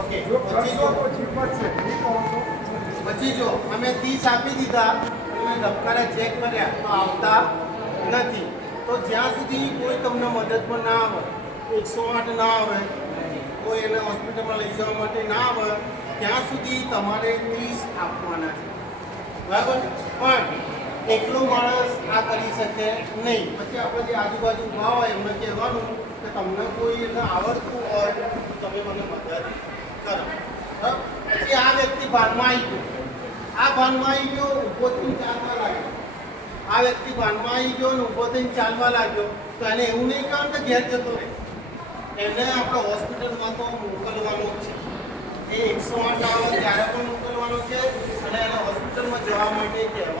Okay પછી જો અમે 30 આપી દીધા તમે ધબકારા ચેક કર્યા તો આવતા નથી. તો જ્યાં સુધી કોઈ તમને મદદમાં ના આવે, 108 ના આવે, કોઈ એને હોસ્પિટલમાં લઈ જવા માટે ના આવે, ત્યાં સુધી તમારે 30 આપવાના છે. બરાબર? પણ એકલો માણસ આ કરી શકે નહીં. પછી આપણે જે આજુબાજુ ઊભા હોય એમને કહેવાનું કે તમને કોઈ એને આવડતું હોય તો તમે મને મદદ કરો. પછી આ વ્યક્તિ ભાનમાં આવી ગયો, આ ભાનમાં આવી ગયો, ઊભો થઈને ચાલવા લાગ્યો. આ વ્યક્તિ ભાનમાં આવી ગયો અને ઊભો થઈને ચાલવા લાગ્યો તો એને એવું નહીં કહેવાનું કે ઘેર જતો રહે. એને આપણે હોસ્પિટલમાં તો મોકલવાનું જ છે. એ 108 આવે ત્યારે પણ